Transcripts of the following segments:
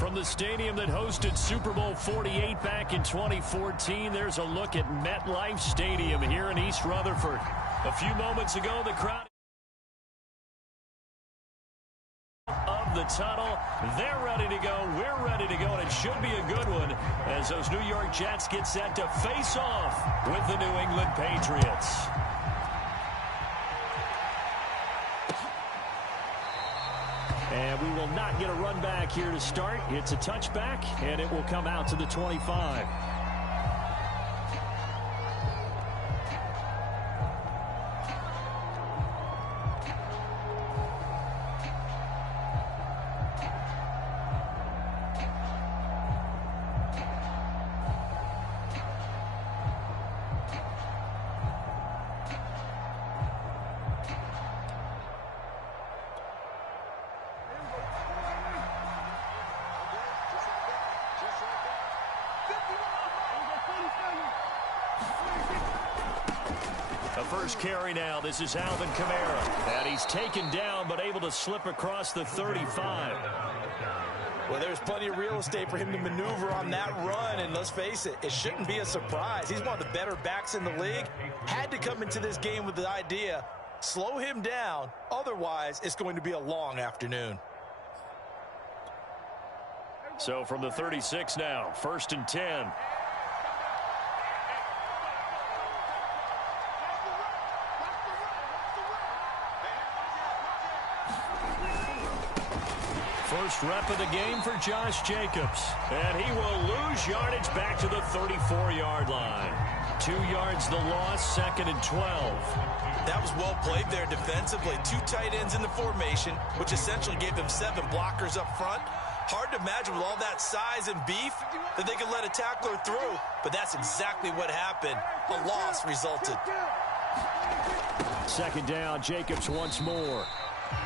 From the stadium that hosted Super Bowl 48 back in 2014, there's a look at MetLife Stadium here in East Rutherford. A few moments ago, the crowd of the tunnel, they're ready to go, we're ready to go, and it should be a good one as those New York Jets get set to face off with the New England Patriots. And we will not get a run back here to start. It's a touchback, and it will come out to the 25. First carry now. This is Alvin Kamara. And he's taken down but able to slip across the 35. Well, there's plenty of real estate for him to maneuver on that run. And let's face it, it shouldn't be a surprise. He's one of the better backs in the league. Had to come into this game with the idea, slow him down. Otherwise, it's going to be a long afternoon. So from the 36 now, 1st and 10. First rep of the game for Josh Jacobs. And he will lose yardage back to the 34-yard line. 2 yards the loss, 2nd and 12. That was well played there defensively. 2 tight ends in the formation, which essentially gave them 7 blockers up front. Hard to imagine with all that size and beef that they could let a tackler through, but that's exactly what happened. A loss resulted. 2nd down, Jacobs once more.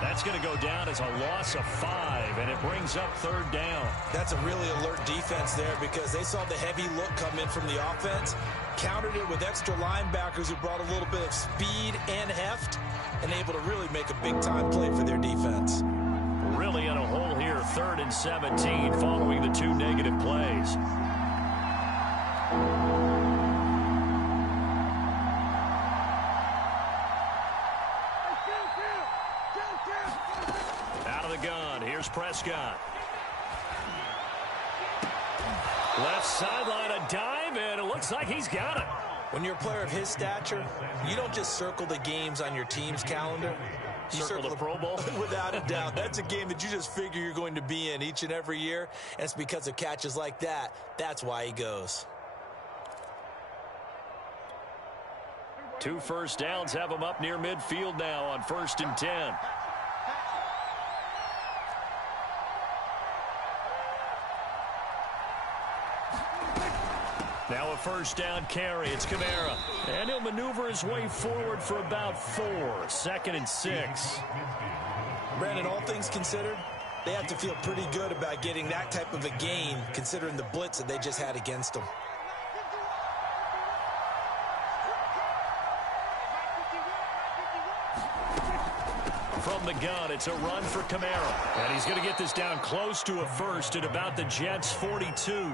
That's going to go down as a loss of 5, and it brings up 3rd down. That's a really alert defense there because they saw the heavy look come in from the offense, countered it with extra linebackers who brought a little bit of speed and heft, and able to really make a big-time play for their defense. Really in a hole here, 3rd and 17 following the 2 negative plays. Prescott. Left sideline, a dive, and it looks like he's got it. When you're a player of his stature, you don't just circle the games on your team's calendar. You circle the Pro Bowl? Without a doubt. That's a game that you just figure you're going to be in each and every year. And it's because of catches like that. That's why he goes. 2 first downs have him up near midfield now on 1st and 10. Now a 1st down carry. It's Kamara. And he'll maneuver his way forward for about 4. 2nd and 6. Brandon, all things considered, they have to feel pretty good about getting that type of a gain considering the blitz that they just had against them. From the gun, it's a run for Kamara. And he's going to get this down close to a first at about the Jets' 42.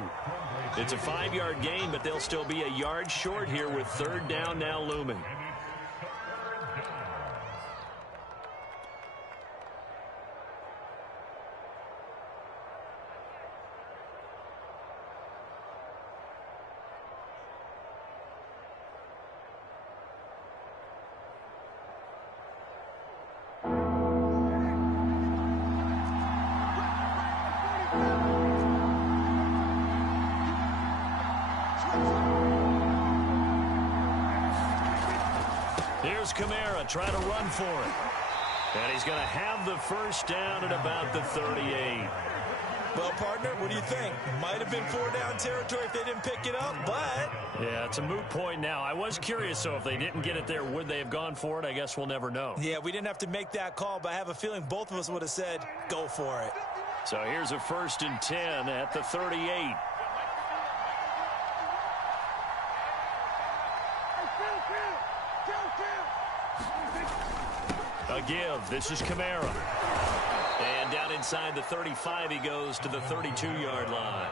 It's a 5-yard gain, but they'll still be a yard short here with 3rd down now looming. Here's Kamara trying to run for it. And he's going to have the 1st down at about the 38. Well, partner, what do you think? Might have been 4-down territory if they didn't pick it up, but... Yeah, it's a moot point now. I was curious, so if they didn't get it there, would they have gone for it? I guess we'll never know. Yeah, we didn't have to make that call, but I have a feeling both of us would have said, go for it. So here's a 1st and 10 at the 38. A give. This is Kamara. And down inside the 35, he goes to the 32-yard line.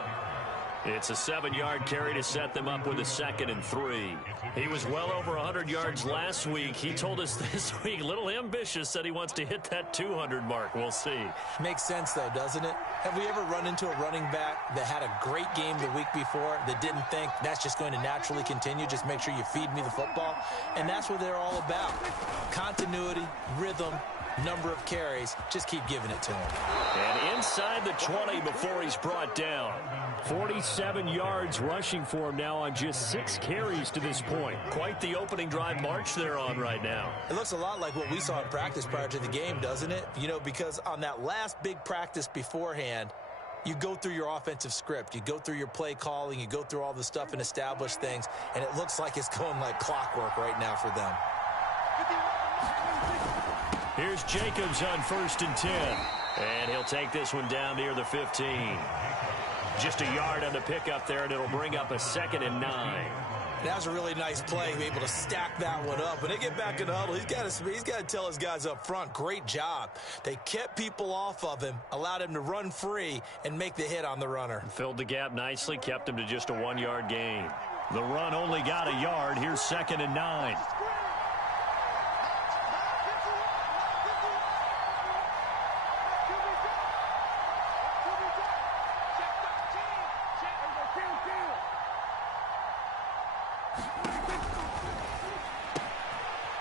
It's a 7-yard carry to set them up with a 2nd and 3. He was well over 100 yards last week. He told us this week, a little ambitious, said he wants to hit that 200 mark. We'll see. Makes sense, though, doesn't it? Have we ever run into a running back that had a great game the week before that didn't think that's just going to naturally continue? Just make sure you feed me the football. And that's what they're all about. Continuity, rhythm, number of carries. Just keep giving it to him. And inside the 20 before he's brought down. 47 yards rushing for him now on just 6 carries to this point. Quite the opening drive march they're on right now. It looks a lot like what we saw in practice prior to the game, doesn't it? You know, because on that last big practice beforehand, you go through your offensive script. You go through your play calling. You go through all the stuff and establish things. And it looks like it's going like clockwork right now for them. Here's Jacobs on 1st and 10. And he'll take this one down near the 15. Just a yard on the pickup there, and it'll bring up a 2nd and 9. That was a really nice play, be able to stack that one up. When they get back in the huddle, he's got to tell his guys up front, great job. They kept people off of him, allowed him to run free, and make the hit on the runner. Filled the gap nicely, kept him to just a 1-yard gain. The run only got a yard. Here's 2nd and 9.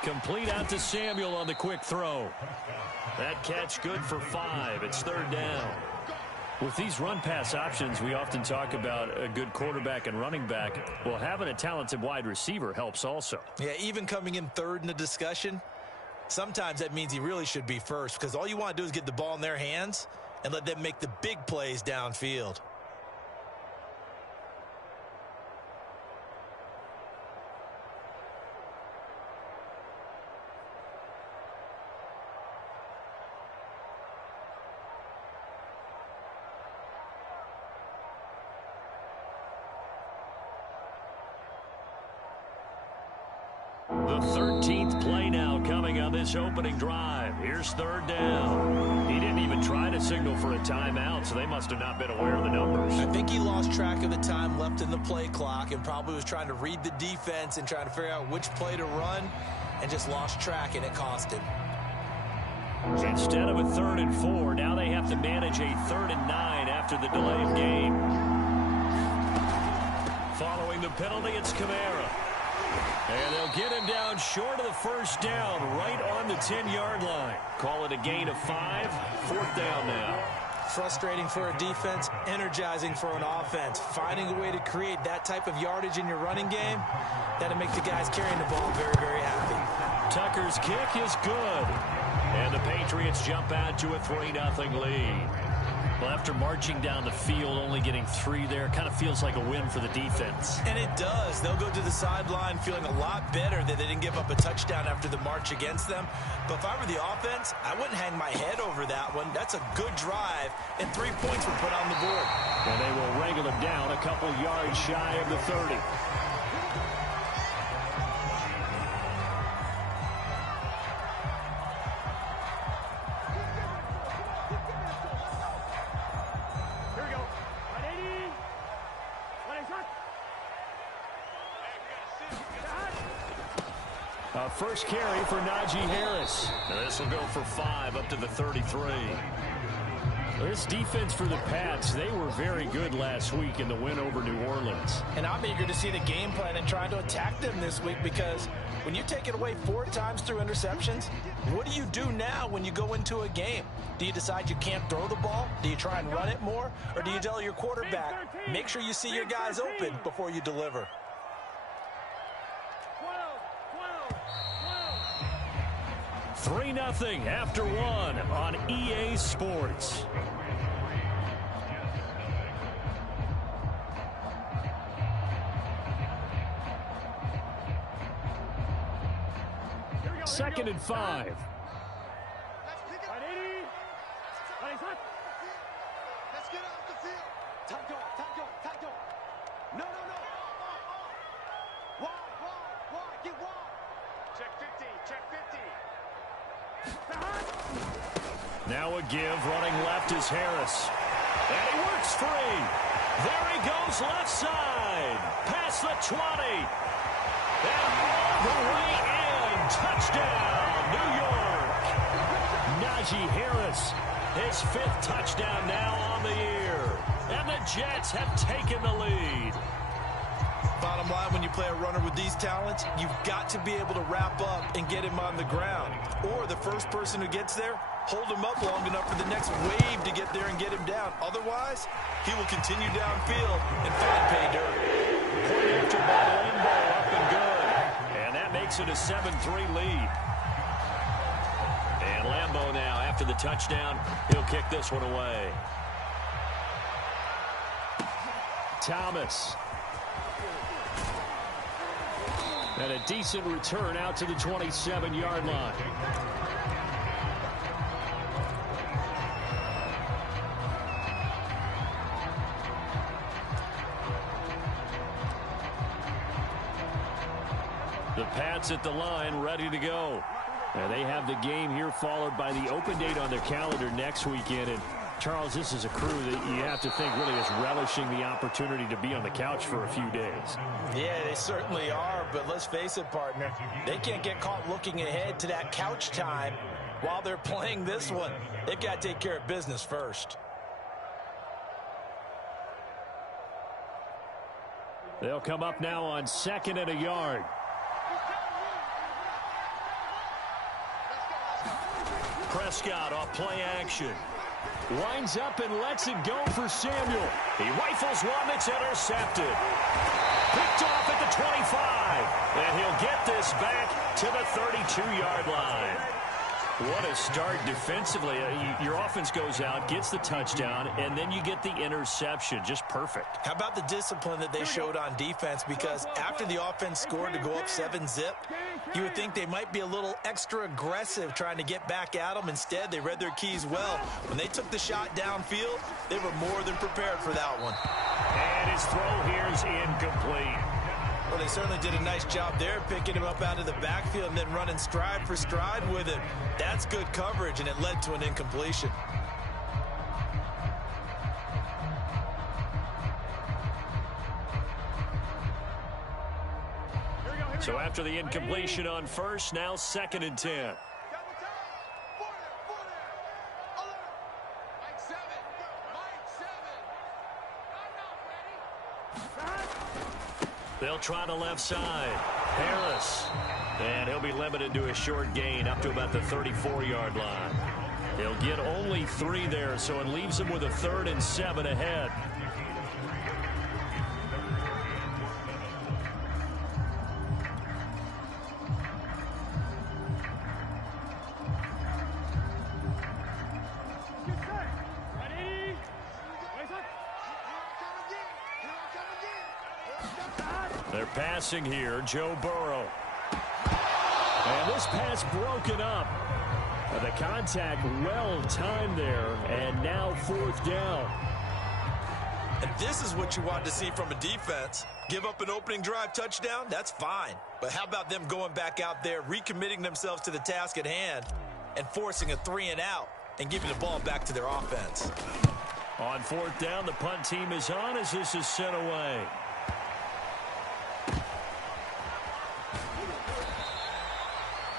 Complete out to Samuel on the quick throw. That catch good for 5. It's 3rd down. With these run-pass options, we often talk about a good quarterback and running back. Well, having a talented wide receiver helps also. Yeah, even coming in 3rd in the discussion, sometimes that means he really should be first, because all you want to do is get the ball in their hands and let them make the big plays downfield. The 13th play now coming on this opening drive. Here's 3rd down. He didn't even try to signal for a timeout, so they must have not been aware of the numbers. I think he lost track of the time left in the play clock and probably was trying to read the defense and trying to figure out which play to run and just lost track, and it cost him. Instead of a 3rd and 4, now they have to manage a 3rd and 9 after the delay of game. Following the penalty, it's Kamara. And they'll get him down short of the 1st down, right on the 10-yard line. Call it a gain of 5, 4th down now. Frustrating for a defense, energizing for an offense. Finding a way to create that type of yardage in your running game, that'll make the guys carrying the ball very, very happy. Tucker's kick is good. And the Patriots jump out to a 3-0 lead. Well, after marching down the field, only getting 3 there, kind of feels like a win for the defense. And it does. They'll go to the sideline feeling a lot better that they didn't give up a touchdown after the march against them. But if I were the offense, I wouldn't hang my head over that one. That's a good drive, and 3 points were put on the board. And they will wrangle him down a couple yards shy of the 30. First carry for Najee Harris. Now this will go for 5 up to the 33. This defense for the Pats, they were very good last week in the win over New Orleans. And I'm eager to see the game plan and trying to attack them this week, because when you take it away 4 times through interceptions, what do you do now when you go into a game? Do you decide you can't throw the ball? Do you try and run it more? Or do you tell your quarterback, make sure you see your guys open before you deliver? 3-0 after 1 on EA Sports. Second and 5. Let's get off the field. Time go. No. Wide. Get wide. Check 50. Now a give. Running left is Harris. And he works free. There he goes left side. Past the 20. And all the way in. Touchdown, New York. Najee Harris, his 5th touchdown now on the year. And the Jets have taken the lead. Bottom line, when you play a runner with these talents, you've got to be able to wrap up and get him on the ground. Or the first person who gets there, hold him up long enough for the next wave to get there and get him down. Otherwise, he will continue downfield and find pay dirt. Point after by Lambo, up and good. And that makes it a 7-3 lead. And Lambo now, after the touchdown, he'll kick this one away. Thomas. And a decent return out to the 27-yard line. The Pats at the line, ready to go. And they have the game here followed by the open date on their calendar next weekend. And Charles, this is a crew that you have to think really is relishing the opportunity to be on the couch for a few days. Yeah, they certainly are, but let's face it, partner. They can't get caught looking ahead to that couch time while they're playing this one. They've got to take care of business first. They'll come up now on 2nd and a yard. Prescott off play action. Winds up and lets it go for Samuel. He rifles one that's intercepted. Picked off at the 25. And he'll get this back to the 32-yard line. What a start defensively. Your offense goes out, gets the touchdown, and then you get the interception. Just perfect. How about the discipline that they showed on defense? Because after the offense scored to go up 7-zip, you would think they might be a little extra aggressive trying to get back at them. Instead, they read their keys well. When they took the shot downfield, they were more than prepared for that one. And his throw here is incomplete. Well, they certainly did a nice job there, picking him up out of the backfield and then running stride for stride with him. That's good coverage, and it led to an incompletion. So after the incompletion on first, now 2nd and 10. They'll try the left side. Harris. And he'll be limited to a short gain up to about the 34-yard line. He'll get only 3 there, so it leaves him with a 3rd and 7 ahead. They're passing here, Joe Burrow. And this pass broken up. The contact well timed there, and now 4th down. And this is what you want to see from a defense. Give up an opening drive touchdown, that's fine. But how about them going back out there, recommitting themselves to the task at hand, and forcing a 3-and-out, and giving the ball back to their offense. On 4th down, the punt team is on as this is sent away.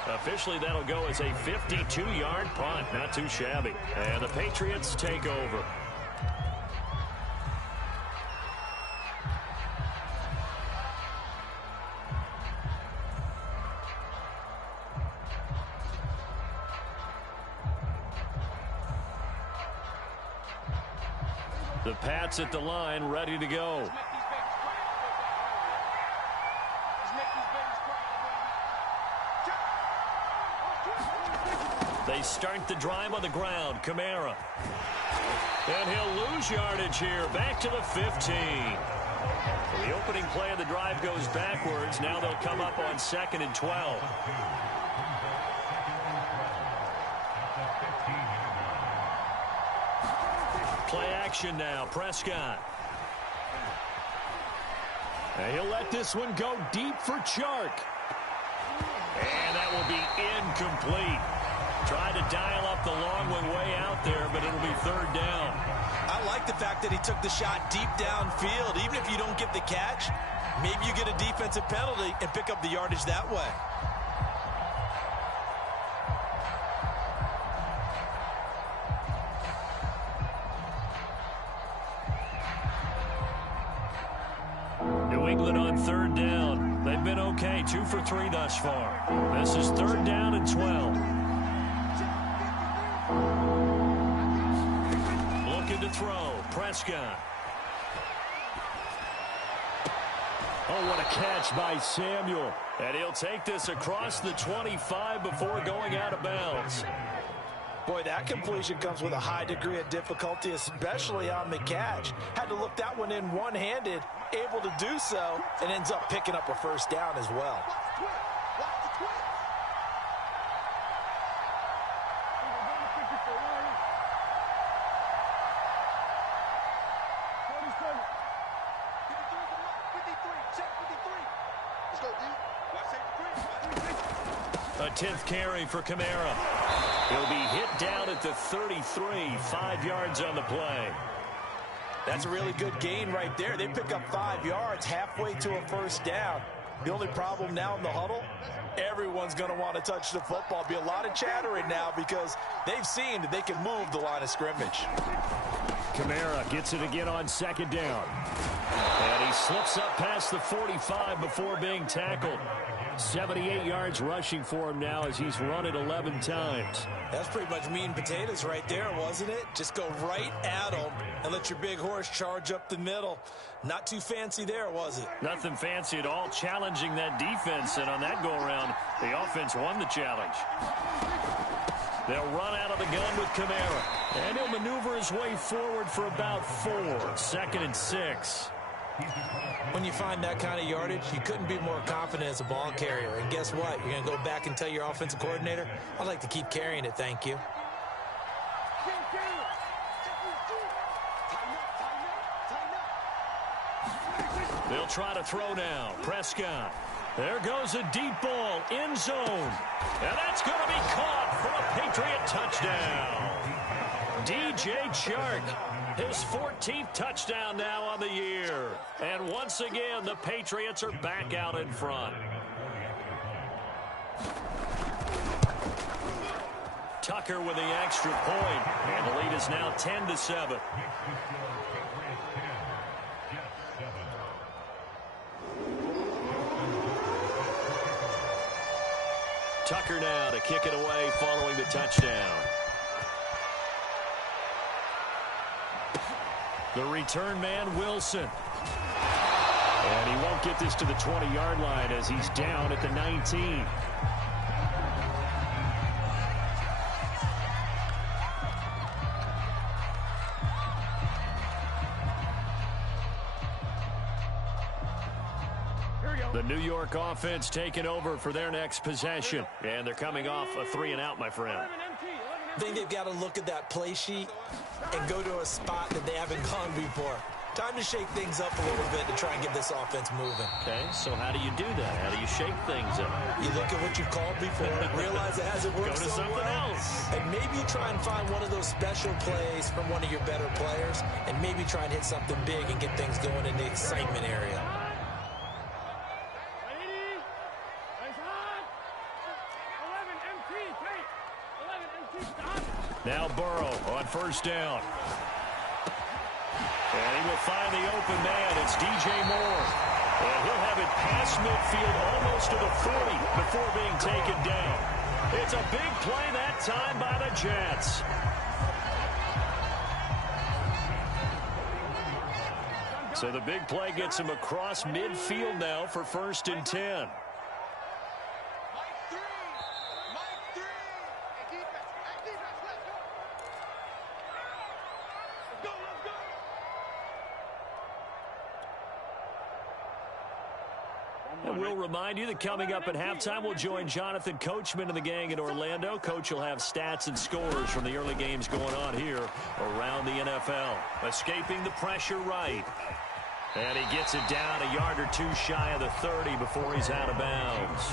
Officially, that'll go as a 52-yard punt. Not too shabby. And the Patriots take over. The Pats at the line, ready to go. They start the drive on the ground. Kamara. And he'll lose yardage here. Back to the 15. The opening play of the drive goes backwards. Now they'll come up on 2nd and 12. Play action now. Prescott. And he'll let this one go deep for Chark. And that will be incomplete. Tried to dial up the long one way out there, but it'll be third down. I like the fact that he took the shot deep downfield. Even if you don't get the catch, maybe you get a defensive penalty and pick up the yardage that way. New England on third down. They've been okay, 2 for 3 thus far. This is third down and 12. Looking to throw. Prescott. Oh, what a catch by Samuel. And he'll take this across the 25 before going out of bounds. Boy, that completion comes with a high degree of difficulty, especially on the catch. Had to look that one in one-handed, able to do so, and ends up picking up a first down as well. A 10th carry for Kamara. He'll be hit down at the 33, 5 yards on the play. That's a really good gain right there. They pick up 5 yards halfway to a first down. The only problem now in the huddle, everyone's going to want to touch the football. Be a lot of chattering now because they've seen that they can move the line of scrimmage. Kamara gets it again on second down. And he slips up past the 45 before being tackled. 78 yards rushing for him now as he's run it 11 times. That's pretty much meat and potatoes right there, wasn't it? Just go right at him and let your big horse charge up the middle. Not too fancy there, was it? Nothing fancy at all, challenging that defense. And on that go-around, the offense won the challenge. They'll run out of the gun with Kamara. And he'll maneuver his way forward for about 4. 2nd and 6. When you find that kind of yardage, you couldn't be more confident as a ball carrier. And guess what? You're going to go back and tell your offensive coordinator, I'd like to keep carrying it, thank you. They'll try to throw now. Prescott. There goes a deep ball, end zone. And that's going to be caught for a Patriot touchdown. DJ Chark, his 14th touchdown now on the year. And once again, the Patriots are back out in front. Tucker with the extra point, and the lead is now 10-7. Tucker now to kick it away following the touchdown. The return man, Wilson. And he won't get this to the 20-yard line as he's down at the 19. The New York offense taking over for their next possession. And they're coming off a 3-and-out, my friend. I think they've got to look at that play sheet and go to a spot that they haven't gone before. Time to shake things up a little bit to try and get this offense moving. Okay, so how do you do that? How do you shake things up? You look at what you've called before, realize it hasn't worked Go to so something well, else. and maybe you try and find one of those special plays from one of your better players, and maybe try and hit something big and get things going in the excitement area. Now Burrow on first down. And he will find the open man. It's DJ Moore. And he'll have it past midfield almost to the 40 before being taken down. It's a big play that time by the Jets. So the big play gets him across midfield now for 1st and 10. And we'll remind you that coming up at halftime, we'll join Jonathan Coachman and the gang in Orlando. Coach will have stats and scores from the early games going on here around the NFL. Escaping the pressure right. And he gets it down a yard or two shy of the 30 before he's out of bounds.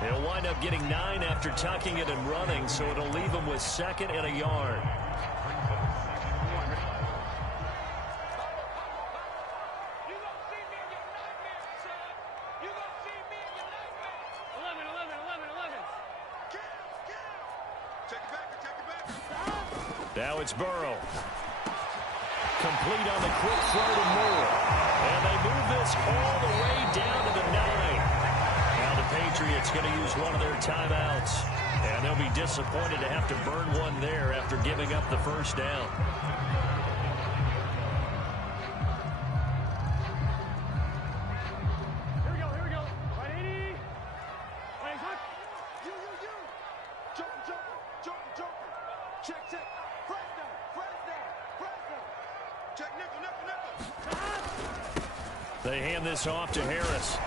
He'll wind up getting 9 after tucking it and running, so it'll leave him with 2nd and a yard. Now it's Burrow. Complete on the quick throw to Moore. And they move this all the way down to the 9. Now the Patriots going to use one of their timeouts. And they'll be disappointed to have to burn one there after giving up the first down. Here we go. 180. You. Jumping. Check. Fresno. Check, nickel. They hand this off to Harris.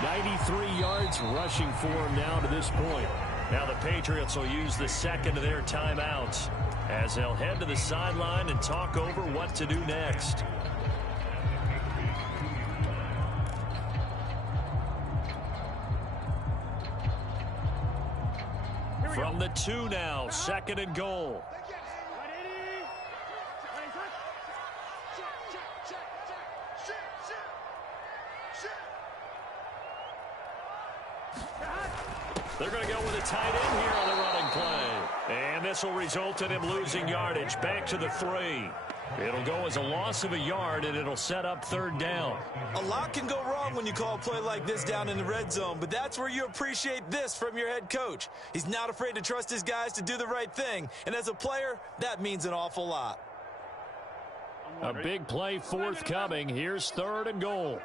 93 yards rushing for him now to this point. Now the Patriots will use the 2nd of their timeouts as they'll head to the sideline and talk over what to do next. From the 2 now, 2nd and goal. They're going to go with a tight end here on the running play. And this will result in him losing yardage back to the 3. It'll go as a loss of a yard, and it'll set up 3rd down. A lot can go wrong when you call a play like this down in the red zone, but that's where you appreciate this from your head coach. He's not afraid to trust his guys to do the right thing, and as a player, that means an awful lot. A big play forthcoming. Here's 3rd and goal.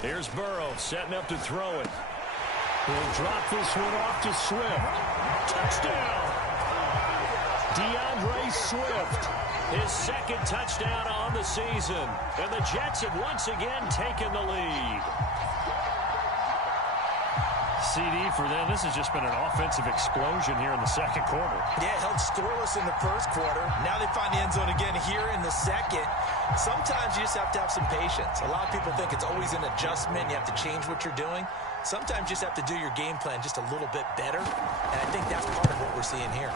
Here's Burrow setting up to throw it. He'll drop this one off to Swift. Touchdown! DeAndre Swift, his 2nd touchdown on the season. And the Jets have once again taken the lead. CD for them. This has just been an offensive explosion here in the 2nd quarter. Yeah, held scoreless in the 1st quarter. Now they find the end zone again here in the 2nd. Sometimes you just have to have some patience. A lot of people think it's always an adjustment. You have to change what you're doing. Sometimes you just have to do your game plan just a little bit better. And I think that's part of what we're seeing here.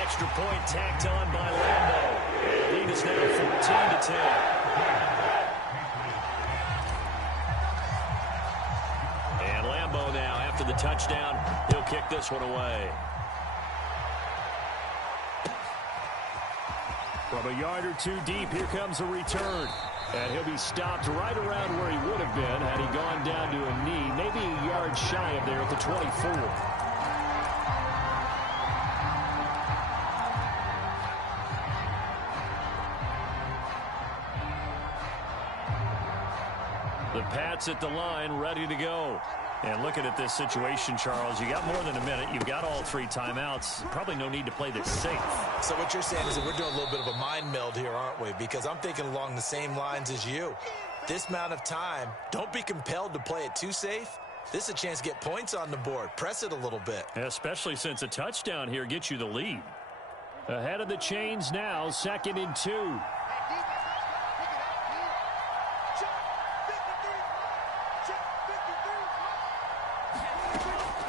Extra point tacked on by Lambo. The lead is now 14-10. And Lambo now, after the touchdown, he'll kick this one away. From a yard or 2 deep, here comes a return. And he'll be stopped right around where he would have been had he gone down to a knee, maybe a yard shy of there at the 24. The Pats at the line, ready to go. And looking at this situation, Charles, you got more than a minute. You've got all 3 timeouts. Probably no need to play this safe. So what you're saying is that we're doing a little bit of a mind meld here, aren't we? Because I'm thinking along the same lines as you. This amount of time, don't be compelled to play it too safe. This is a chance to get points on the board. Press it a little bit. Especially since a touchdown here gets you the lead. Ahead of the chains now, 2nd and 2.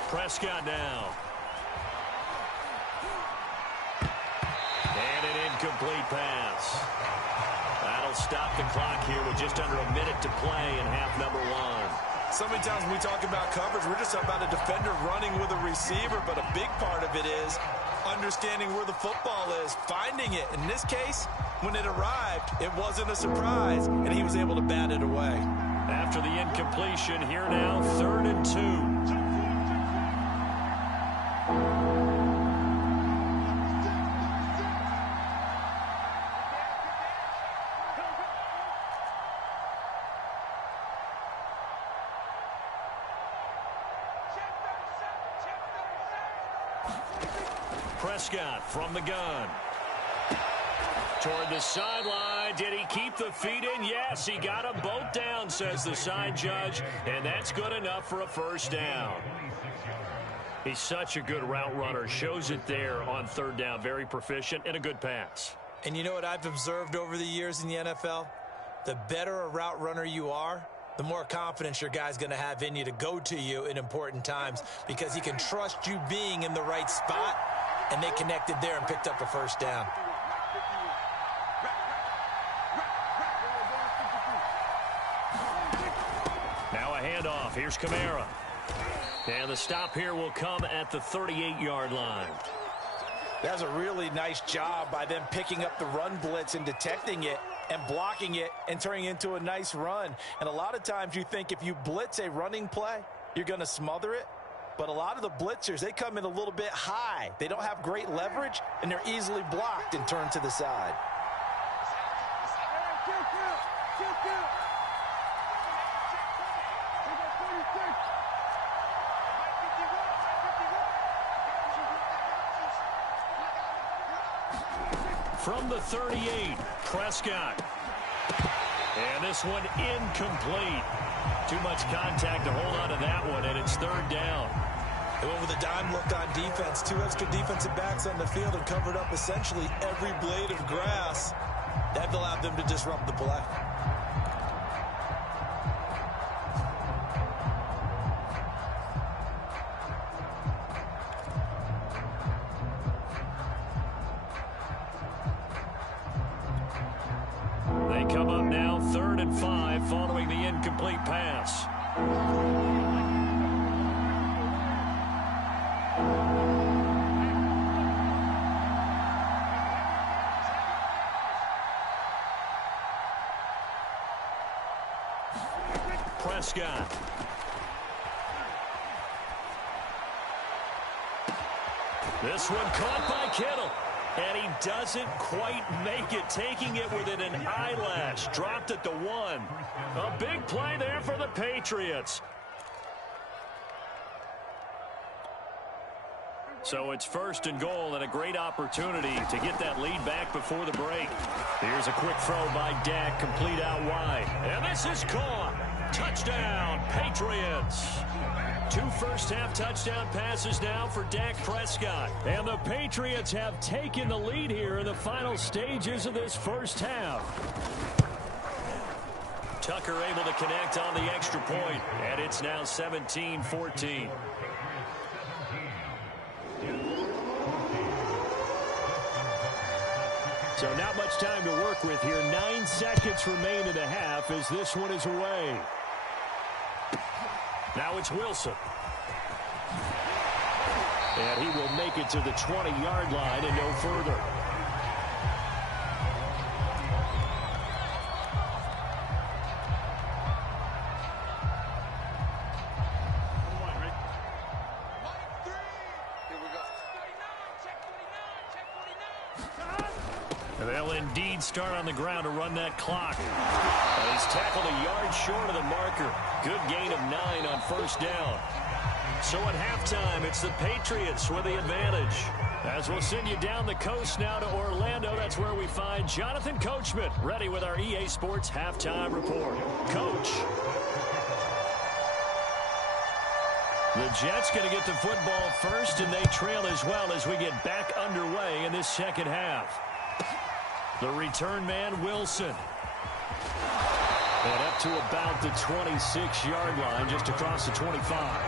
Prescott now. And an incomplete pass. That'll stop the clock here with just under a minute to play in half number 1. So many times when we talk about coverage, we're just talking about a defender running with a receiver, but a big part of it is understanding where the football is, finding it. In this case, when it arrived, it wasn't a surprise, and he was able to bat it away. After the incompletion, here now, 3rd and 2. Prescott from the gun. Toward the sideline. Did he keep the feet in? Yes, he got them both down, says the side judge, and that's good enough for a 1st down. He's such a good route runner. Shows it there on third down. Very proficient and a good pass. And you know what I've observed over the years in the NFL? The better a route runner you are, the more confidence your guy's going to have in you to go to you in important times because he can trust you being in the right spot, and they connected there and picked up a first down. Now a handoff. Here's Kamara. And the stop here will come at the 38-yard line. That's a really nice job by them picking up the run blitz and detecting it and blocking it and turning it into a nice run. And a lot of times you think if you blitz a running play, you're going to smother it. But a lot of the blitzers, they come in a little bit high. They don't have great leverage, and they're easily blocked and turned to the side. From the 38, Prescott. And this one incomplete. Too much contact to hold on to that one, and it's third down. They went with a dime look on defense. 2 extra defensive backs on the field and covered up essentially every blade of grass. That allowed them to disrupt the play. They come up now 3rd and 5 following the incomplete pass. Prescott. This one caught by Kittle. And he doesn't quite make it, taking it within an eyelash. Dropped at the 1. A big play there for the Patriots. So it's 1st and goal and a great opportunity to get that lead back before the break. Here's a quick throw by Dak, complete out wide. And this is caught. Touchdown, Patriots. 2 first-half touchdown passes now for Dak Prescott. And the Patriots have taken the lead here in the final stages of this first half. Tucker able to connect on the extra point, and it's now 17-14. So not much time to work with here. 9 seconds remain in the half as this one is away. Now it's Wilson. And he will make it to the 20-yard line and no further. And they'll indeed start on the ground to run that clock. And he's tackled a yard short of the marker. Good gain of 9 on first down. So at halftime, it's the Patriots with the advantage. As we'll send you down the coast now to Orlando, that's where we find Jonathan Coachman, ready with our EA Sports Halftime Report. Coach. The Jets going to get the football first, and they trail as well as we get back underway in this second half. The return man, Wilson. And up to about the 26-yard line, just across the 25.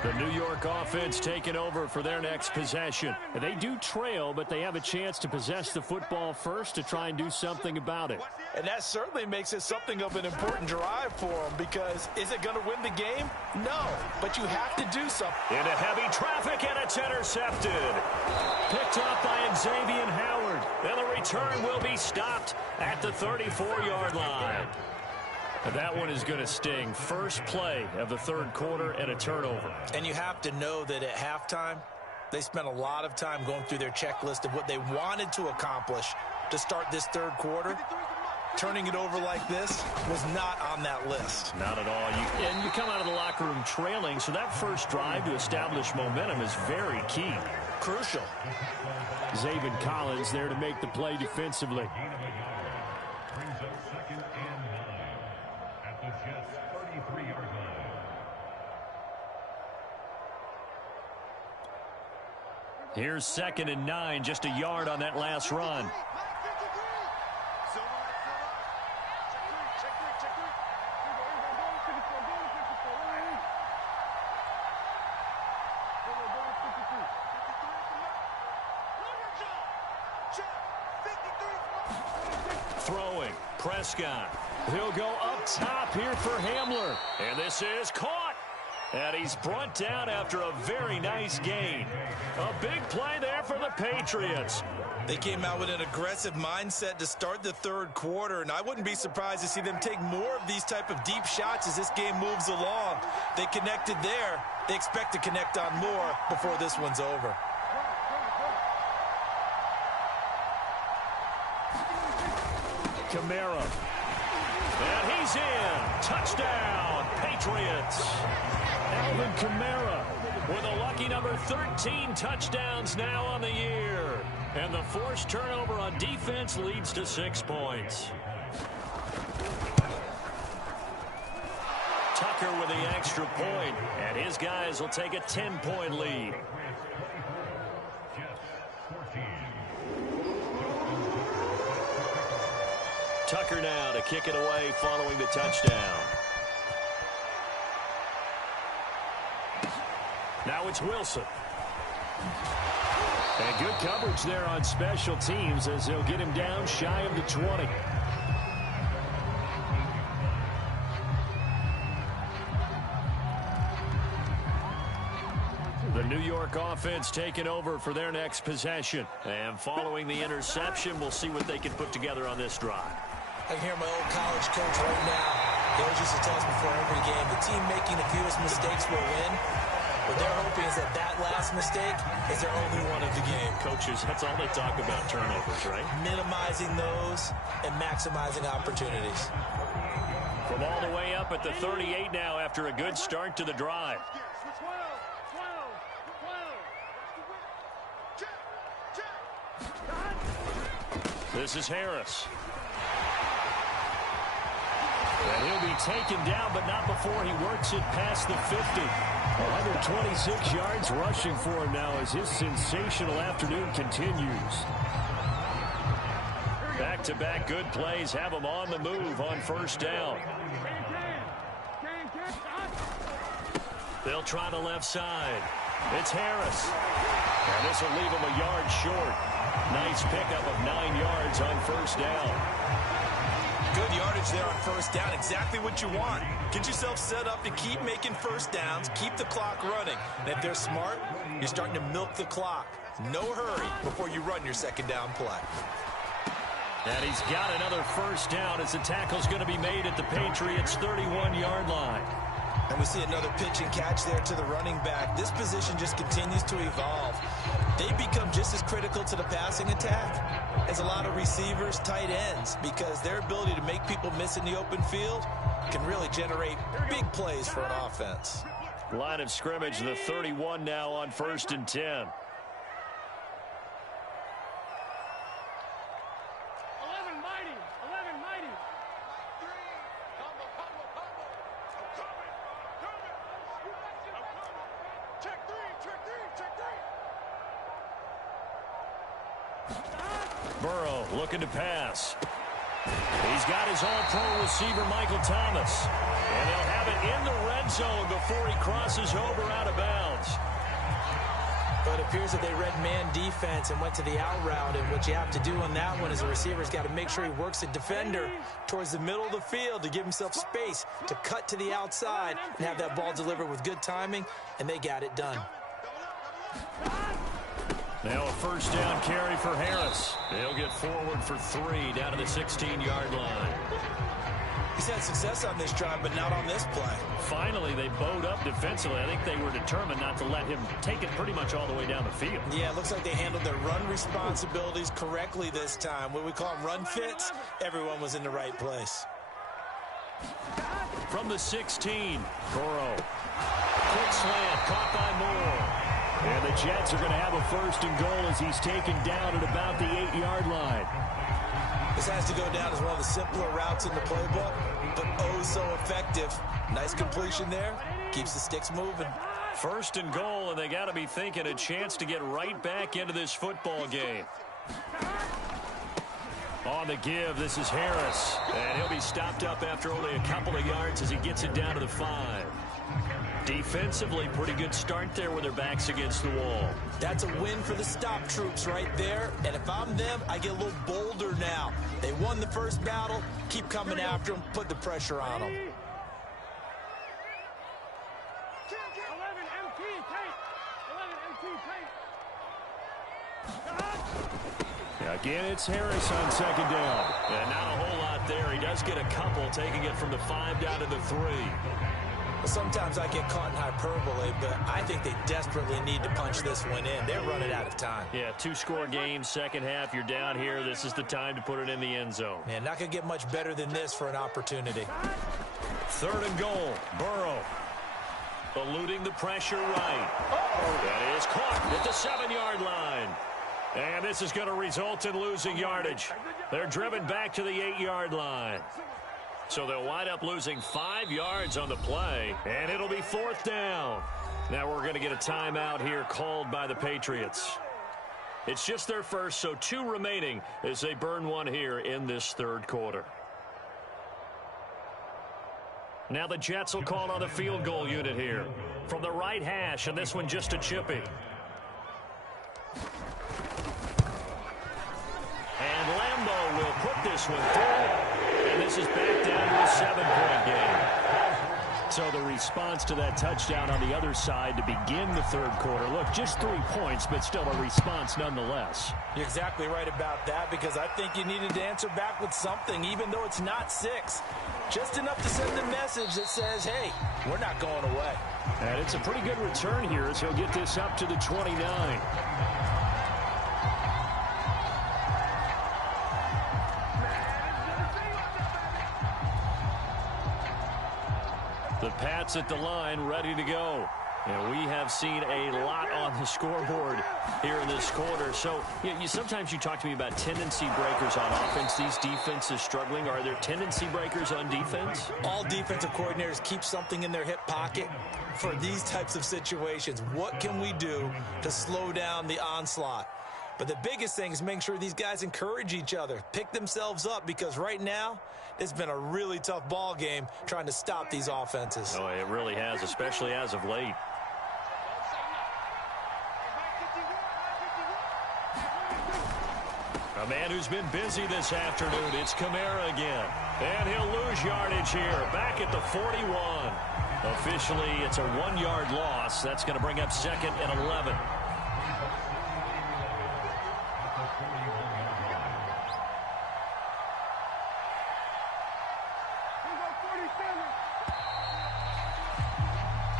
The New York offense taking over for their next possession. They do trail, but they have a chance to possess the football first to try and do something about it. And that certainly makes it something of an important drive for them, because is it going to win the game? No, but you have to do something. Into heavy traffic, and it's intercepted. Picked up by Xavier Howard. And the return will be stopped at the 34-yard line. And that one is going to sting. First play of the third quarter and a turnover. And you have to know that at halftime, they spent a lot of time going through their checklist of what they wanted to accomplish to start this third quarter. Turning it over like this was not on that list. Not at all. And you come out of the locker room trailing, so that first drive to establish momentum is very key. Crucial. Zaven Collins there to make the play defensively. Second and 9 at the Jets' 33-yard line. Here's 2nd and 9, just a yard on that last run. Throwing, Prescott. He'll go up top here for Hamler. And this is caught. And he's brought down after a very nice gain. A big play there for the Patriots. They came out with an aggressive mindset to start the third quarter, and I wouldn't be surprised to see them take more of these type of deep shots as this game moves along. They connected there. They expect to connect on more before this one's over. Kamara. And he's in. Touchdown, Patriots. Alvin Kamara with a lucky number 13 touchdowns now on the year. And the forced turnover on defense leads to 6 points. Tucker with the extra point, and his guys will take a 10-point lead. Tucker now to kick it away following the touchdown. Now it's Wilson. And good coverage there on special teams as they'll get him down shy of the 20. The New York offense taking over for their next possession. And following the interception, we'll see what they can put together on this drive. I can hear my old college coach right now. He always used to tell us before every game, the team making the fewest mistakes will win. What they're hoping is that that last mistake is their only one of the game. Coaches, that's all they talk about, turnovers, right? Minimizing those and maximizing opportunities. From all the way up at the 38 now after a good start to the drive. This is Harris. And he'll be taken down, but not before he works it past the 50. 126 yards rushing for him now as his sensational afternoon continues. Back-to-back good plays have him on the move on first down. They'll try the left side. It's Harris. And this will leave him a yard short. Nice pickup of 9 yards on first down. Good yardage there on first down. Exactly what you want. Get yourself set up to keep making first downs, keep the clock running. And if they're smart, you're starting to milk the clock. No hurry before you run your second down play. And he's got another first down as the tackle's going to be made at the Patriots' 31-yard line. And we see another pitch and catch there to the running back. This position just continues to evolve. They become just as critical to the passing attack as a lot of receivers, tight ends, because their ability to make people miss in the open field can really generate big plays for an offense. Line of scrimmage, the 31 now on 1st and 10. Burrow looking to pass. He's got his all-pro receiver, Michael Thomas. And they'll have it in the red zone before he crosses over out of bounds. But it appears that they read man defense and went to the out route. And what you have to do on that one is the receiver's got to make sure he works the defender towards the middle of the field to give himself space to cut to the outside and have that ball delivered with good timing, and they got it done. Now a first down carry for Harris. They'll get forward for 3 down to the 16-yard line. He's had success on this drive, but not on this play. Finally, they bowed up defensively. I think they were determined not to let him take it pretty much all the way down the field. Yeah, it looks like they handled their run responsibilities correctly this time. What we call them run fits, everyone was in the right place. From the 16, Burrow. Quick slant, caught by Moore. And the Jets are going to have a 1st and goal as he's taken down at about the 8-yard line. This has to go down as one of the simpler routes in the playbook, but oh so effective. Nice completion there. Keeps the sticks moving. First and goal, and they got to be thinking a chance to get right back into this football game. On the give, this is Harris, and he'll be stopped up after only a couple of yards as he gets it down to the 5. Defensively, pretty good start there with their backs against the wall. That's a win for the stop troops right there, and if I'm them, I get a little bolder now. They won the first battle, keep coming after them, put the pressure on them. Again, it's Harris on second down. And not a whole lot there. He does get a couple, taking it from the 5 down to the 3. Well, sometimes I get caught in hyperbole, but I think they desperately need to punch this one in. They're running out of time. Yeah, 2-score game, second half. You're down here. This is the time to put it in the end zone. Man, not going to get much better than this for an opportunity. Third and goal. Burrow eluding the pressure right. That is caught at the 7-yard line. And this is going to result in losing yardage. They're driven back to the 8-yard line. So they'll wind up losing 5 yards on the play, and it'll be 4th down. Now we're going to get a timeout here called by the Patriots. It's just their first, so 2 remaining as they burn one here in this third quarter. Now the Jets will call on the field goal unit here from the right hash, and this one just a chippy. And Lambeau will put this one through, and this is back down to a 7-point game. So the response to that touchdown on the other side to begin the third quarter. Look, just 3 points, but still a response nonetheless. You're exactly right about that, because I think you needed to answer back with something, even though it's not 6. Just enough to send a message that says, hey, we're not going away. And it's a pretty good return here as he'll get this up to the 29. The Pats at the line, ready to go. And we have seen a lot on the scoreboard here in this quarter. So sometimes you talk to me about tendency breakers on offense. These defenses struggling. Are there tendency breakers on defense? All defensive coordinators keep something in their hip pocket for these types of situations. What can we do to slow down the onslaught? But the biggest thing is making sure these guys encourage each other, pick themselves up, because right now it's been a really tough ball game trying to stop these offenses. Oh, it really has, especially as of late. A man who's been busy this afternoon, it's Kamara again. And he'll lose yardage here, back at the 41. Officially, it's a 1-yard loss. That's going to bring up 2nd and 11.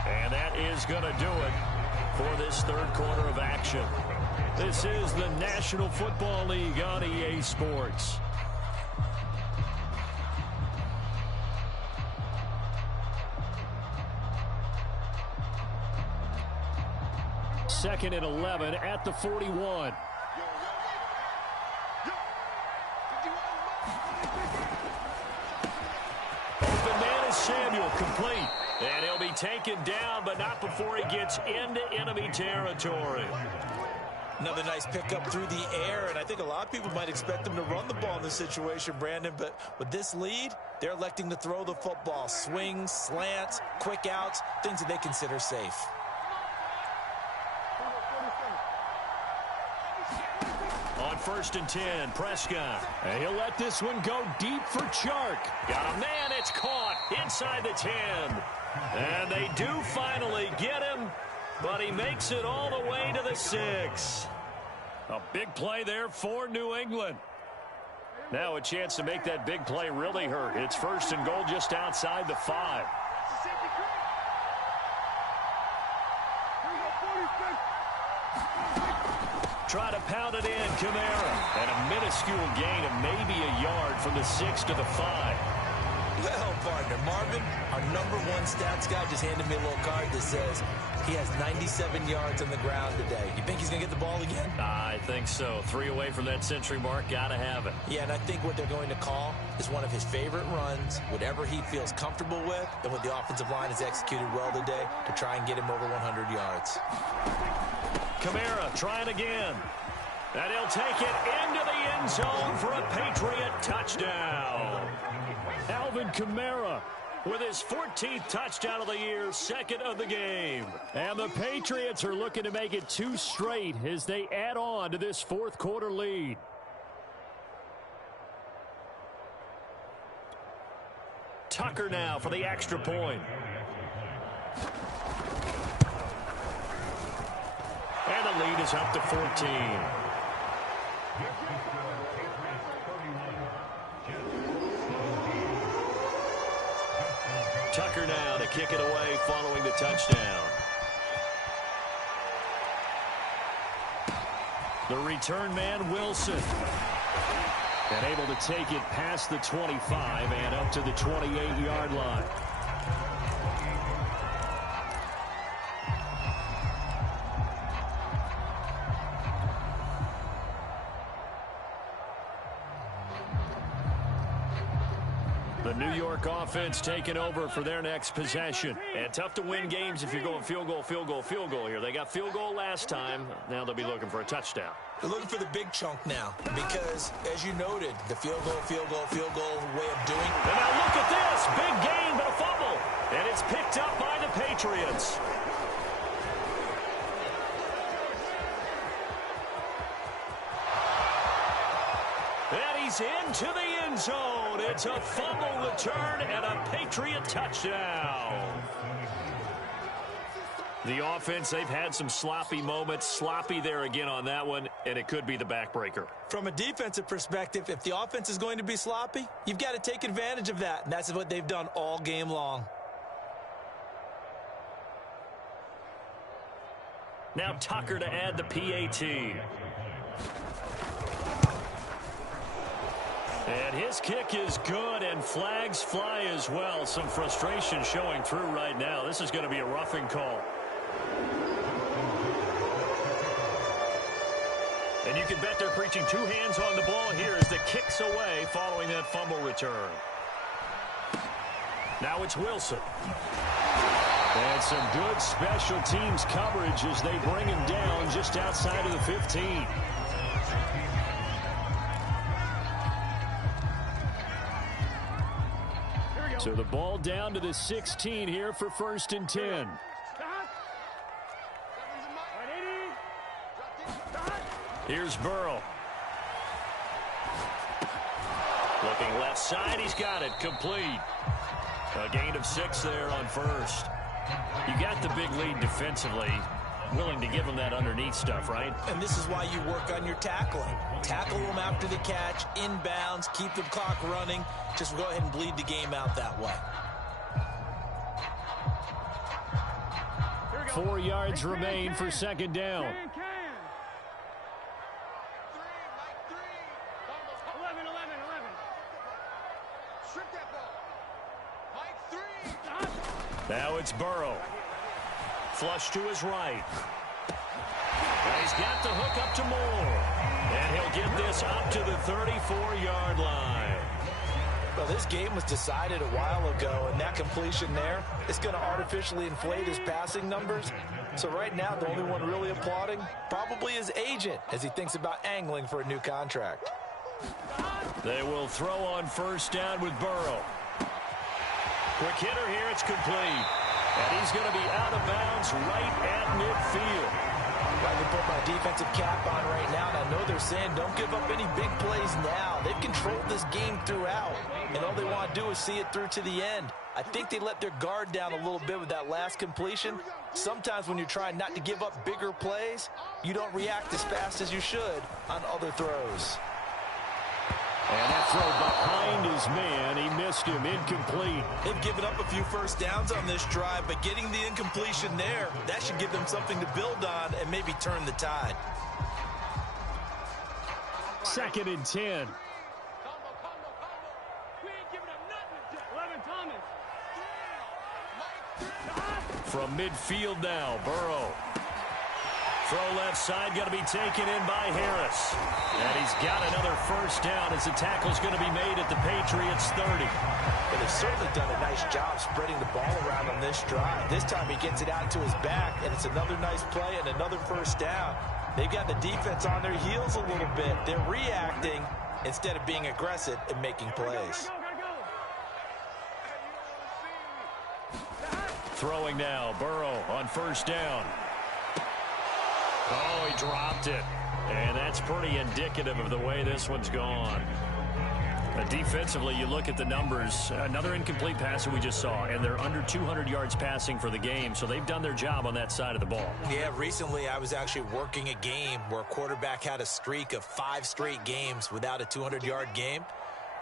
And that is going to do it for this third quarter of action. This is the National Football League on EA Sports. Second and 11 at the 41. Open man is Samuel, complete. And he'll be taken down, but not before he gets into enemy territory. Another nice pickup through the air, and I think a lot of people might expect them to run the ball in this situation, Brandon, but with this lead, they're electing to throw the football. Swings, slants, quick outs, things that they consider safe. On 1st and 10, Prescott. And he'll let this one go deep for Chark. Got a man, it's caught inside the 10. And they do finally get him, but he makes it all the way to the 6. A big play there for New England. Now a chance to make that big play really hurt. It's 1st and goal just outside the 5. Try to pound it in, Kamara. And a minuscule gain of maybe a yard from the 6 to the 5. Well, partner, Marvin, our #1 stats guy just handed me a little card that says he has 97 yards on the ground today. You think he's going to get the ball again? I think so. 3 away from that century mark. Got to have it. Yeah, and I think what they're going to call is one of his favorite runs, whatever he feels comfortable with, and what the offensive line has executed well today to try and get him over 100 yards. Kamara trying again. And he'll take it into the end zone for a Patriot touchdown. Alvin Kamara with his 14th touchdown of the year, second of the game. And the Patriots are looking to make it 2 straight as they add on to this fourth quarter lead. Tucker now for the extra point. And the lead is up to 14. Tucker now to kick it away following the touchdown. The return man, Wilson. And able to take it past the 25 and up to the 28-yard line. The New York offense taking over for their next possession. And tough to win games if you're going field goal, field goal, field goal here. They got field goal last time. Now they'll be looking for a touchdown. They're looking for the big chunk now because, as you noted, the field goal way of doing. And now look at this. Big gain, but a fumble. And it's picked up by the Patriots. And he's into the end zone. It's a fumble return and a Patriot touchdown. The offense, they've had some sloppy moments. Sloppy there again on that one, and it could be the backbreaker. From a defensive perspective, if the offense is going to be sloppy, you've got to take advantage of that, and that's what they've done all game long. Now Tucker to add the PAT. And his kick is good, and flags fly as well. Some frustration showing through right now. This is going to be a roughing call. And you can bet they're preaching 2 hands on the ball here as the kick's away following that fumble return. Now it's Wilson. And some good special teams coverage as they bring him down just outside of the 15. So the ball down to the 16 here for 1st and 10. Here's Burrow. Looking left side, he's got it, complete. A gain of 6 there on 1st. You got the big lead defensively. Willing to give him that underneath stuff, right? And this is why you work on your tackling. Tackle them after the catch, inbounds, keep the clock running. Just go ahead and bleed the game out that way. 4 yards remain for 2nd down. 11, 11. Strip that ball. Mike 3. Now it's Burrow. Flush to his right. And he's got the hook up to Moore. And he'll get this up to the 34-yard line. Well, this game was decided a while ago, and that completion there is going to artificially inflate his passing numbers. So right now, the only one really applauding probably his agent as he thinks about angling for a new contract. They will throw on 1st down with Burrow. Quick hitter here, it's complete. And he's going to be out of bounds right at midfield. I can put my defensive cap on right now, and I know they're saying don't give up any big plays now. They've controlled this game throughout, and all they want to do is see it through to the end. I think they let their guard down a little bit with that last completion. Sometimes when you're trying not to give up bigger plays, you don't react as fast as you should on other throws. And that throw behind his man, he missed him, incomplete. They've given up a few 1st downs on this drive, but getting the incompletion there, that should give them something to build on and maybe turn the tide. 2nd and 10. We ain't giving up nothing. 11. From midfield now, Burrow. Throw left side, going to be taken in by Harris. And he's got another first down as the tackle's going to be made at the Patriots 30. But they've certainly done a nice job spreading the ball around on this drive. This time he gets it out to his back, and it's another nice play and another first down. They've got the defense on their heels a little bit. They're reacting instead of being aggressive and making plays. Throwing now, Burrow on first down. Oh, he dropped it. And that's pretty indicative of the way this one's gone. Defensively, you look at the numbers. Another incomplete pass that we just saw, and they're under 200 yards passing for the game, so they've done their job on that side of the ball. Yeah, recently I was actually working a game where a quarterback had a streak of 5 straight games without a 200-yard game.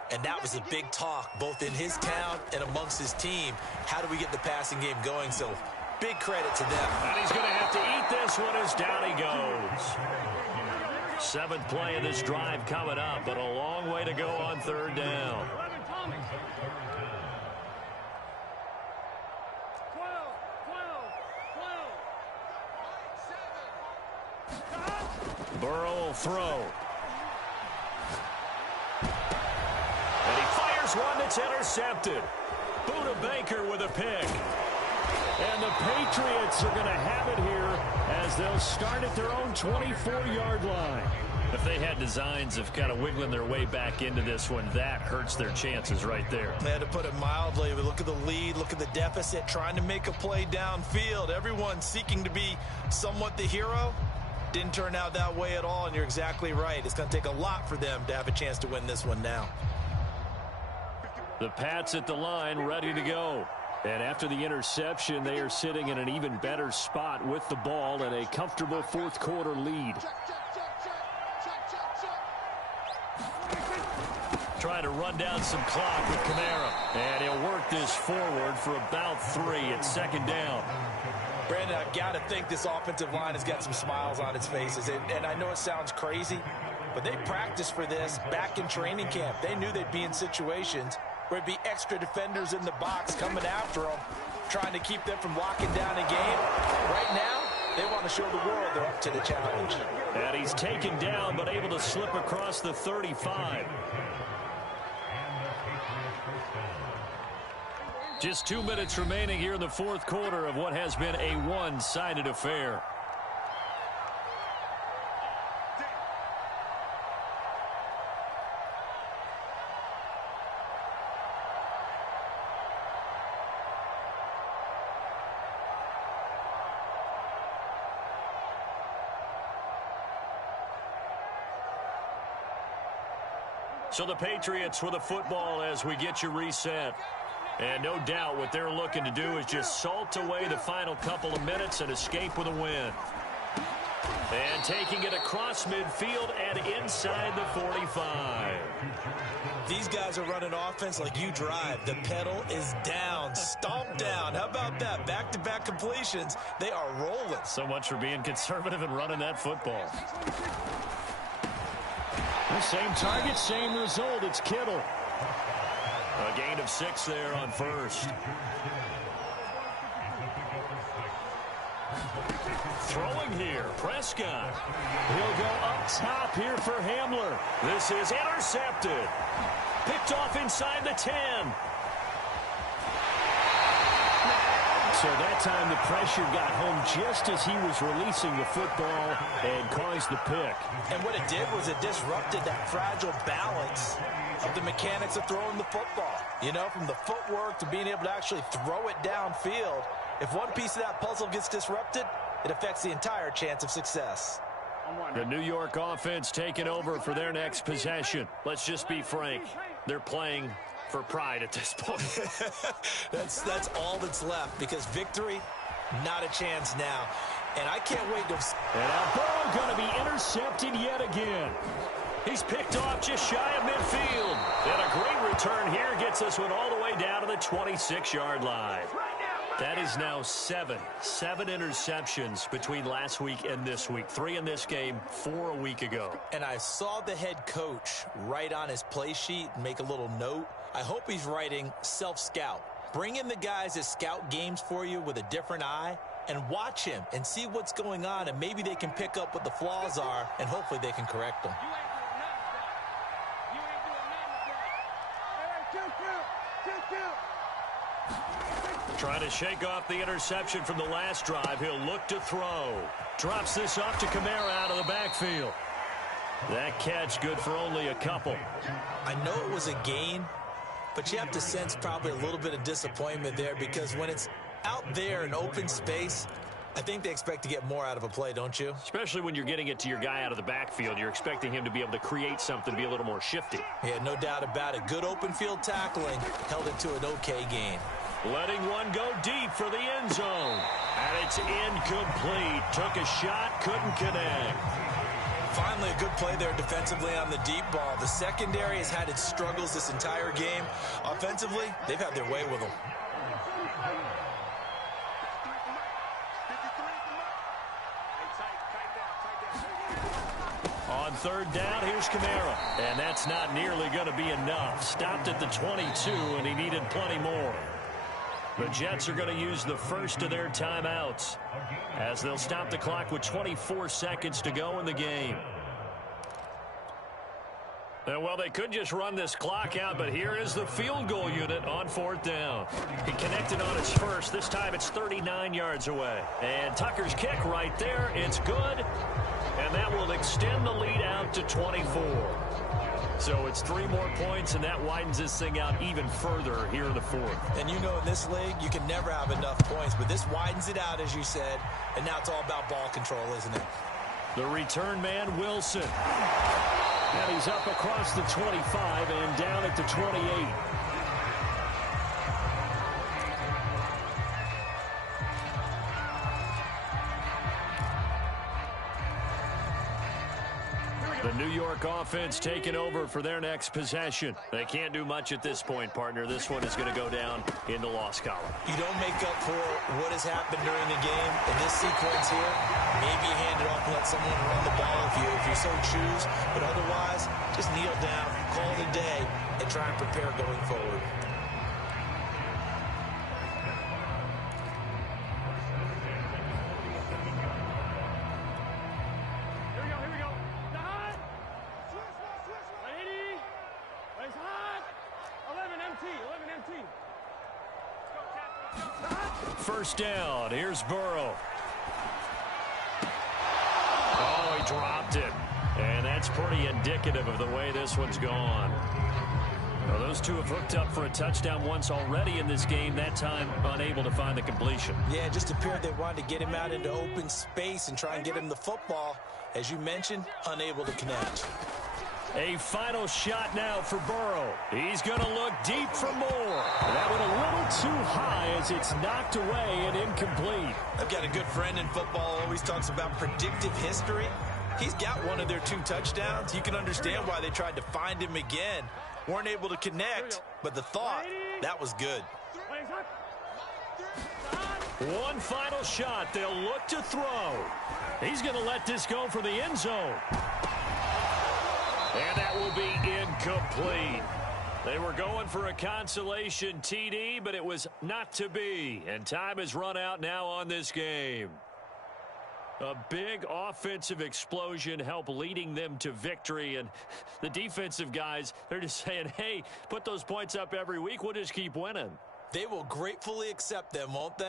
And that was a big talk, both in his town and amongst his team. How do we get the passing game going? So big credit to them. And he's going to have to eat this one as down he goes. 7th play of this drive coming up, but a long way to go on third down. Burrow will throw. And he fires one that's intercepted. Buda Baker with a pick. And the Patriots are going to have it here as they'll start at their own 24-yard line. If they had designs of kind of wiggling their way back into this one, that hurts their chances right there. They had to put it mildly. But look at the lead, look at the deficit, trying to make a play downfield. Everyone seeking to be somewhat the hero. Didn't turn out that way at all, and you're exactly right. It's going to take a lot for them to have a chance to win this one now. The Pats at the line, ready to go. And after the interception, they are sitting in an even better spot with the ball and a comfortable fourth quarter lead. Trying to run down some clock with Kamara. And he'll work this forward for about 3 at second down. Brandon, I've got to think this offensive line has got some smiles on its faces. And I know it sounds crazy, but they practiced for this back in training camp. They knew they'd be in situations where it'd be extra defenders in the box coming after them, trying to keep them from locking down a game. Right now, they want to show the world they're up to the challenge. And he's taken down, but able to slip across the 35. Just 2 minutes remaining here in the fourth quarter of what has been a one-sided affair. So the Patriots with the football as we get you reset. And no doubt what they're looking to do is just salt away the final couple of minutes and escape with a win. And taking it across midfield and inside the 45. These guys are running offense like you drive. The pedal is down, stomped down. How about that? Back-to-back completions. They are rolling. So much for being conservative and running that football. The same target, same result. It's Kittle. A gain of 6 there on first. Throwing here, Prescott. He'll go up top here for Hamler. This is intercepted. Picked off inside the 10. So that time the pressure got home just as he was releasing the football and caused the pick. And what it did was it disrupted that fragile balance of the mechanics of throwing the football. You know, from the footwork to being able to actually throw it downfield. If one piece of that puzzle gets disrupted, it affects the entire chance of success. The New York offense taking over for their next possession. Let's just be frank. They're playing for pride at this point. That's all that's left, because victory, not a chance now. And I can't wait to... And now Burrow going to be intercepted yet again. He's picked off just shy of midfield. And a great return here gets this one all the way down to the 26-yard line. That is now 7 interceptions between last week and this week. 3 in this game, 4 a week ago. And I saw the head coach write on his play sheet and make a little note. I hope he's writing self-scout. Bring in the guys that scout games for you with a different eye and watch him and see what's going on, and maybe they can pick up what the flaws are, and hopefully they can correct them. Trying to shake off the interception from the last drive. He'll look to throw. Drops this off to Kamara out of the backfield. That catch good for only a couple. I know it was a gain, but you have to sense probably a little bit of disappointment there, because when it's out there in open space, I think they expect to get more out of a play, don't you? Especially when you're getting it to your guy out of the backfield. You're expecting him to be able to create something, be a little more shifty. Yeah, no doubt about it. Good open field tackling held it to an okay gain. Letting one go deep for the end zone. And it's incomplete. Took a shot, couldn't connect. Finally, a good play there defensively on the deep ball. The secondary has had its struggles this entire game. Offensively, they've had their way with them. On third down, here's Kamara. And that's not nearly going to be enough. Stopped at the 22, and he needed plenty more. The Jets are going to use the first of their timeouts as they'll stop the clock with 24 seconds to go in the game. And, well, they could just run this clock out, but here is the field goal unit on fourth down. He connected on his first. This time it's 39 yards away. And Tucker's kick right there. It's good. And that will extend the lead out to 24. So it's 3 more points, and that widens this thing out even further here in the fourth. And you know, in this league, you can never have enough points, but this widens it out, as you said, and now it's all about ball control, isn't it? The return man, Wilson. And he's up across the 25 and down at the 28. The New York offense taking over for their next possession. They can't do much at this point, partner. This one is going to go down in the loss column. You don't make up for what has happened during the game. In this sequence here, maybe you hand it off and let someone run the ball if you so choose. But otherwise, just kneel down, call it a day, and try and prepare going forward. First down. Here's Burrow. Oh, he dropped it. And that's pretty indicative of the way this one's gone. Well, those two have hooked up for a touchdown once already in this game, that time unable to find the completion. Yeah, it just appeared they wanted to get him out into open space and try and get him the football. As you mentioned, unable to connect. A final shot now for Burrow. He's going to look deep for more. That went a little too high as it's knocked away and incomplete. I've got a good friend in football, always talks about predictive history. He's got one of their 2 touchdowns. You can understand why they tried to find him again. Weren't able to connect, but the thought, that was good. One final shot. They'll look to throw. He's going to let this go for the end zone. And that will be incomplete. They were going for a consolation TD, but it was not to be. And time has run out now on this game. A big offensive explosion helped leading them to victory. And the defensive guys, they're just saying, hey, put those points up every week. We'll just keep winning. They will gratefully accept them, won't they?